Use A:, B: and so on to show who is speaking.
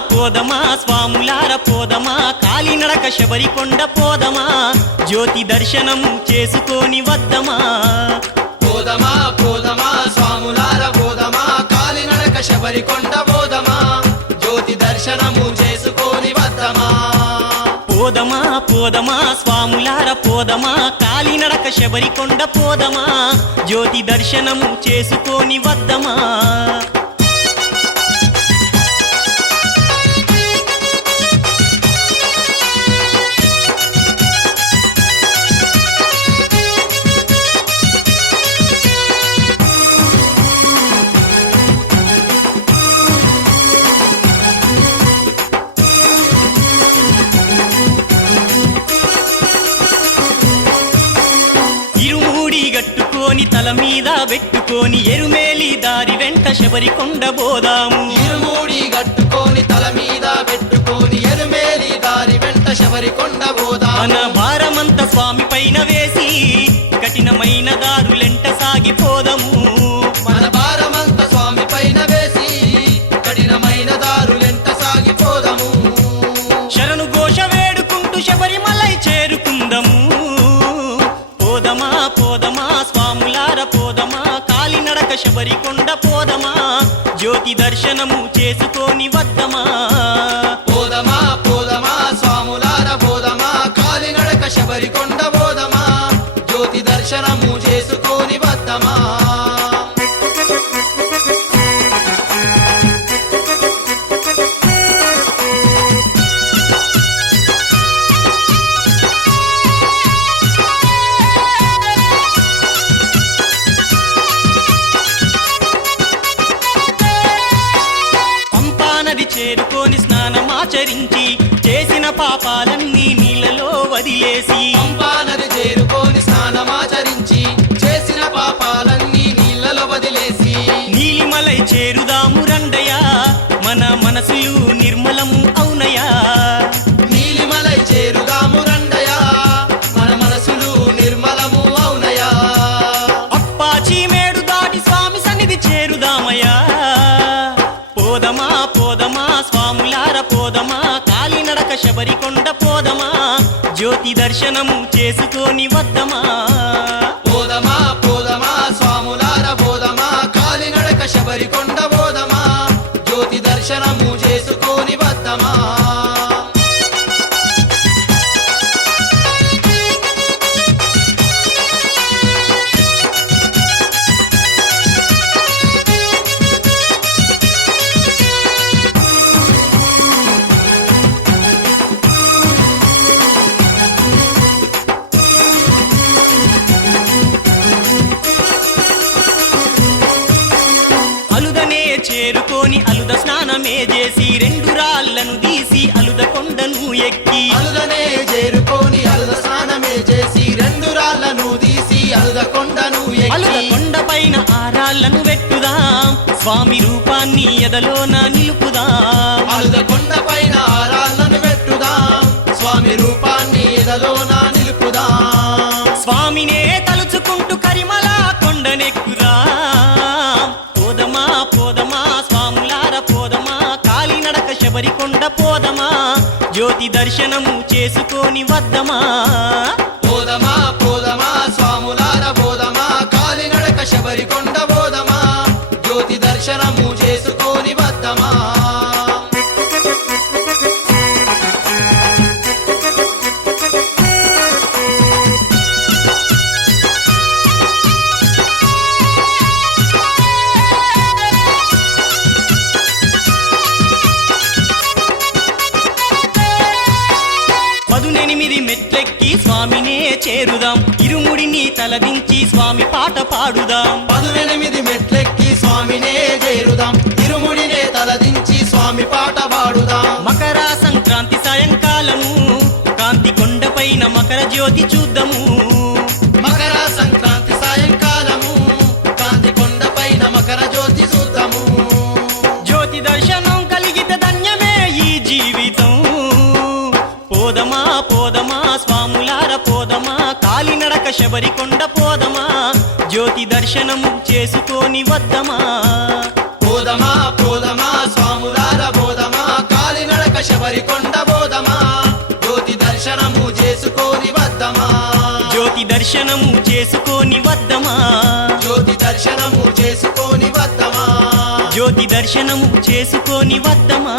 A: పోదమా? స్వాములార పోదమా? కాలినడక శబరికొండ పోదమా? జ్యోతి దర్శనము చేసుకొని వద్దమా?
B: పోదమా పోదమా? స్వాములార పోదమా? కాలినడక శబరికొండ పోదమా? జ్యోతి దర్శనము చేసుకొని వద్దమా?
A: పోదమా పోదమా? స్వాములార పోదమా? కాలినడక శబరికొండ పోదమా? జ్యోతి దర్శనము చేసుకొని వద్దమా? గట్టుకొని తల మీద పెట్టుకొని ఎరుమేలి దారి వెంట శబరికొండ పోదాము.
B: ఇరుమూడి గట్టుకొని తల మీద పెట్టుకొని ఎరుమేలి దారి వెంట శబరికొండ పోదా
A: మన భారమంత స్వామి పైన వేసి కఠినమైన దారులెంట సాగిపోదము. కాలినడక శబరికొండ పోదమా? జ్యోతి దర్శనము చేసుకొని వద్దమా?
B: పోదమా పోదమా స్వాములార పోదమా? కాలినడక శబరికొండ పోదమా? జ్యోతి దర్శనము చేసుకొని వద్దమా?
A: పంపానది చేరుకొని స్నానమాచరించి చేసిన పాపాలన్నీ నీళ్ళలో వదిలేసి
B: పంపానది చేరుకొని స్నానమాచరించి చేసిన పాపాలన్నీ నీళ్ళలో వదిలేసి
A: నీలిమలై చేరుదాము రండయా మన మనసులు శబరికొండ పోదమా? జ్యోతి దర్శనము చేసుకొని వద్దమా?
B: పోదమా పోదమా స్వాములార పోదమా? కాలినడక శబరికొండ పోదమా
A: చేరుకొని అలుద స్నానమే చేసి రెండు రాళ్ళను తీసి అలుద కొండను ఎక్కి
B: అలుదనే చేరుకొని అలుద స్నానమే చేసి రెండు రాళ్ళను తీసి అలుద కొండను
A: అలుద కొండ పైన ఆ రాళ్ళను పెట్టుదాం స్వామి రూపాన్ని ఎదలోన నిలుపుదాం.
B: అలుద కొండ పైన ఆ రాళ్ళను పెట్టుదాం స్వామి రూపాన్ని ఎదలోన నిలుపుదాం.
A: స్వామినే పోదమా? జ్యోతి దర్శనము చేసుకొని వద్దమా?
B: పోదమా పోదమా స్వాములార పోదమా కాలినడక శబరికొండ పోదమా? జ్యోతి దర్శనము చేసుకొని వద్దమా?
A: పదునెనిమిది మెట్లెక్కి స్వామినే చేరుదాం. ఇరుముడిని తలదించి స్వామి పాట పాడుదాం.
B: పదునెనిమిది మెట్లెక్కి స్వామినే చేరుదాం. ఇరుముడినే తలదించి స్వామి పాట పాడుదాం.
A: మకర సంక్రాంతి సాయంకాలము కాంతి కొండపైన మకర జ్యోతి చూద్దాము. కాలినడక శబరికొండ పోదమా? జ్యోతి దర్శనము చేసుకొని వద్దమా?
B: పోదమా పోదమా స్వాములార పోదమా? శబరి కొండ బోధమా జ్యోతి దర్శనము చేసుకొని వద్దమా?
A: జ్యోతి దర్శనము చేసుకొని వద్దమా?
B: జ్యోతి దర్శనము చేసుకొని వద్దమా?
A: జ్యోతి దర్శనము చేసుకొని వద్దమా?